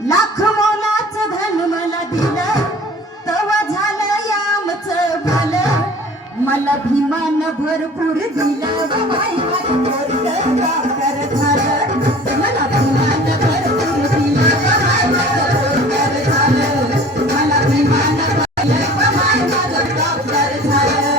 लाख मोलाचं धन मला दिलं तवा झालं यामचं भलं मला भीमान भरपूर दिलं बाई माझं पोरगं डॉक्टर झालं मला भीमान भरपूर दिलं बाई माझं पोरगं झालं मला भीमान भरपूर बाई माझं डॉक्टर झालं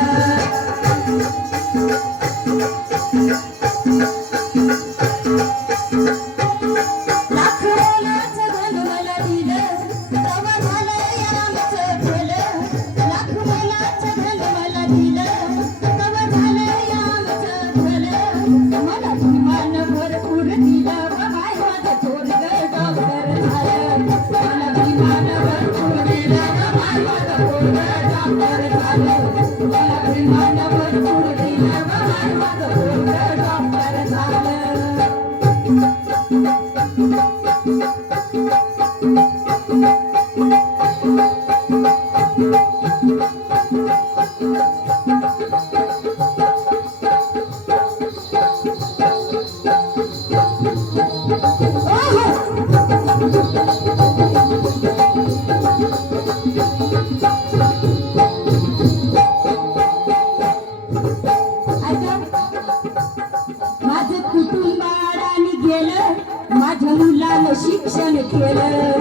माझ्या मुलानं शिक्षण केलं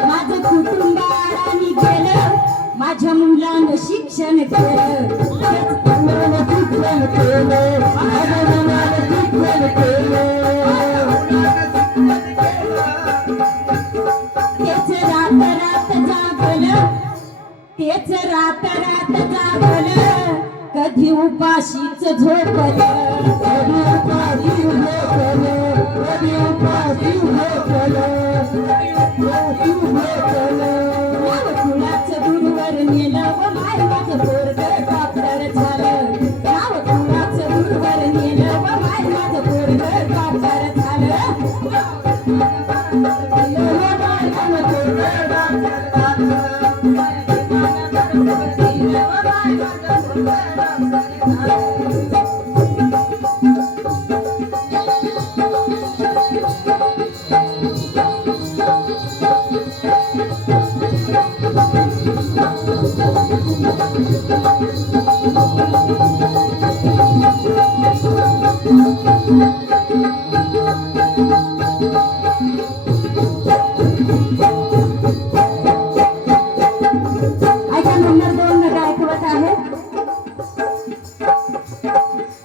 माझं कुटुंब अडाणी गेलं माझ्या मुलानं शिक्षण केलं तेच रात रात जागलं कधी उपाशीच झोपलं कधी उपाशी झोपलं कधी उपाशी झोपलं कुणाचं दूरवर नेलं व माय माझं पोरगं डॉक्टर झालं नाव कुणाचं दूरवर नेलं व माय माझं पोरगं डॉक्टर झालं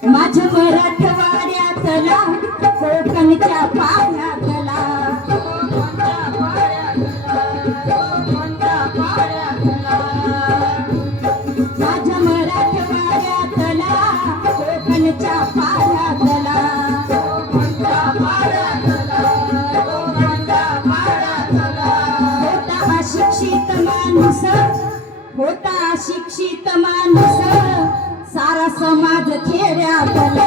माझ्या मराठवाड्यातला कोकणच्या पाण्यातला माझ्या मराठवाड्यातला कोकणच्या पाण्यातला होता अशिक्षित माणूस होता अशिक्षित माणूस सारा समाज खेड्यातला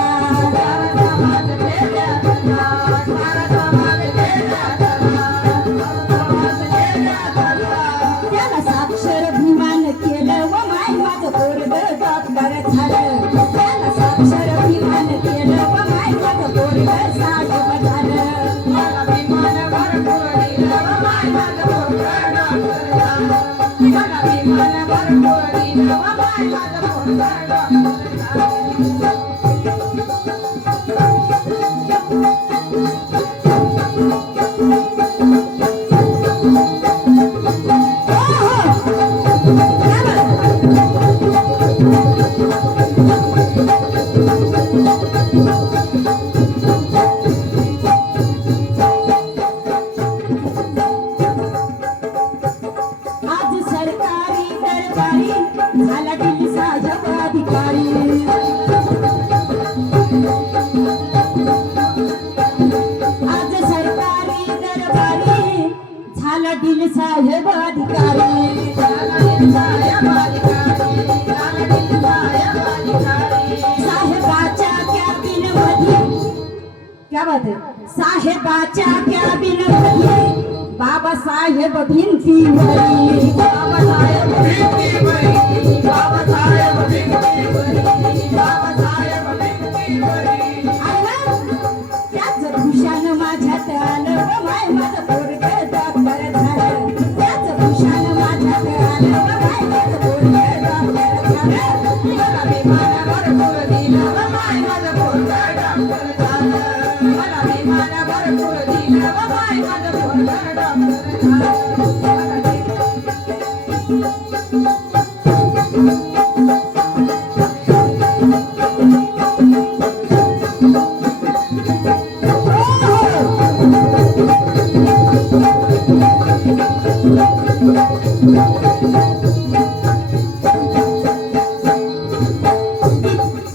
त्याला साक्षर भीमान केलं व माय माझं पोरगं डॉक्टर झालं त्याला साक्षर भीमान केलं व माय माझं पोरगं साहेब झालं मला भीमान भरपूर दिलं व माय माझं पोरगं डॉक्टर झालं मला भीमान भरपूर दिलं व माय माझं पोरगं आज सरकारी दरबारी झाला दिल्ली साहेब अधिकारी आज सरकारी दरबारी झाला दिल्ली साहेब अधिकारी साहेबाच्या कॅबिन मध्ये क्या बात है साहेबाच्या कॅबिन मध्ये बाबासाहेब भिंतीवरी बाबासाहेब भिंतीवरी बाबा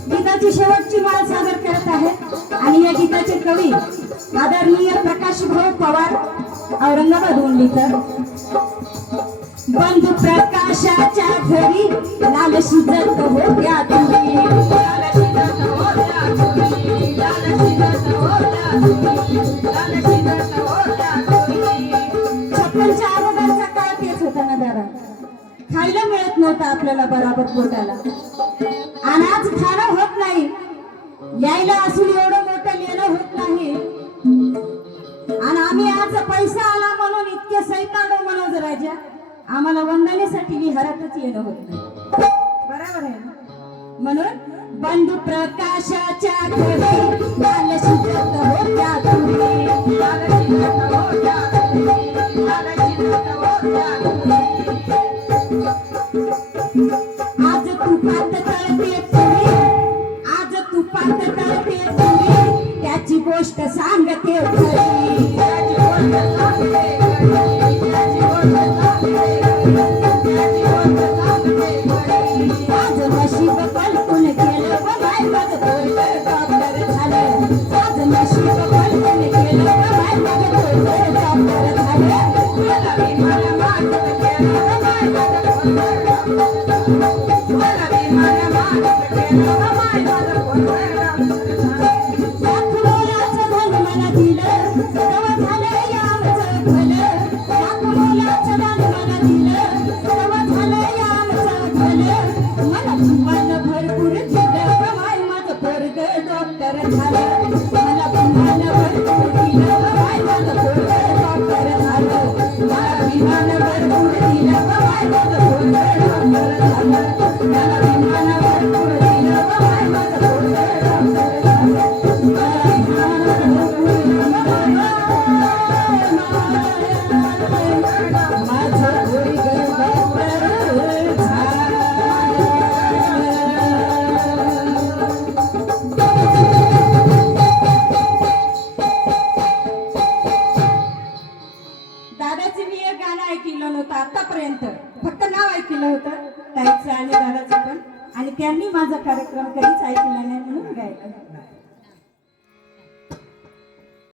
गीताची शेवटची माळ सादर करत आहे आणि या गीताचे कवी आदरणीय प्रकाशभाऊ पवार औरंगाबादहून लिहितात. बंधू प्रकाशाच्या घरी लाल शिजत होत्या तुम्ही, लाल शिजत होत्या तुम्ही, लाल शिजत होत्या तुम्ही, लाल शिजत होत्या तुम्ही. 56च्या अगोदरचा काळ तेच होता ना दादा. खायला मिळत नव्हतं आपल्याला बराबर पोटाला, आणि आज खाणं होत नाही, यायला असून एवढं मोठं लिहिणं होत नाही, आणि आम्ही आज पैसा आला म्हणून इतके सैताडो मनोज राजा, आम्हाला वंदनेसाठी विहारातच येणं होत नाही. बरोबर आहे ना? म्हणून बंधू प्रकाशाच्या घरी लाल शिजत होत्या तुम्ही, लाल शिजत होत्या तुम्ही, लाल शिजत होत्या तुम्ही. आज तुपात तळते तुम्ही, आज तुपात तळते तुम्ही, त्याची गोष्ट सांगते खरी, त्याची गोष्ट सांगते खरी, त्याची गोष्ट सांगते खरी, त्याची गोष्ट सांगते खरी. आज नशीब पलटून केलं व बाय माझं पोरगं डॉक्टर झालं, आज नशीब पलटून केलं व बाय माझं पोरगं डॉक्टर झालं. मला विमान मागत केलं व बाय माझं पोरगं डॉक्टर झालं, मला विमान मागत केलं व बाय माझं पोरगं डॉक्टर झालं. लाख मोलाचं धन मला दिलं, तेव्हा झालं या आमचं भलं, लाख मोलाचं धन मला दिलं, तेव्हा झालं या आमचं भलं. मला विमान भरपूर दिलं व बाय माझं पोरगं डॉक्टर झालं, मला विमान भरपूर दिलं व बाय माझं पोरगं डॉक्टर झालं, मला विमान भरपूर दिलं व बाय माझं पोरगं डॉक्टर झालं, मला विमान भरपूर दिलं व बाय माझं पोरगं डॉक्टर झालं, मला विमान भरपूर दिलं व बाय माझं पोरगं डॉक्टर झालं. दादाचं मी एक गाणं ऐकलं नव्हतं आतापर्यंत, फक्त नाव ऐकलं होतं ताईचं आणि दादाचं पण, आणि त्यांनी माझा कार्यक्रम कधीच ऐकला नाही म्हणून गायला.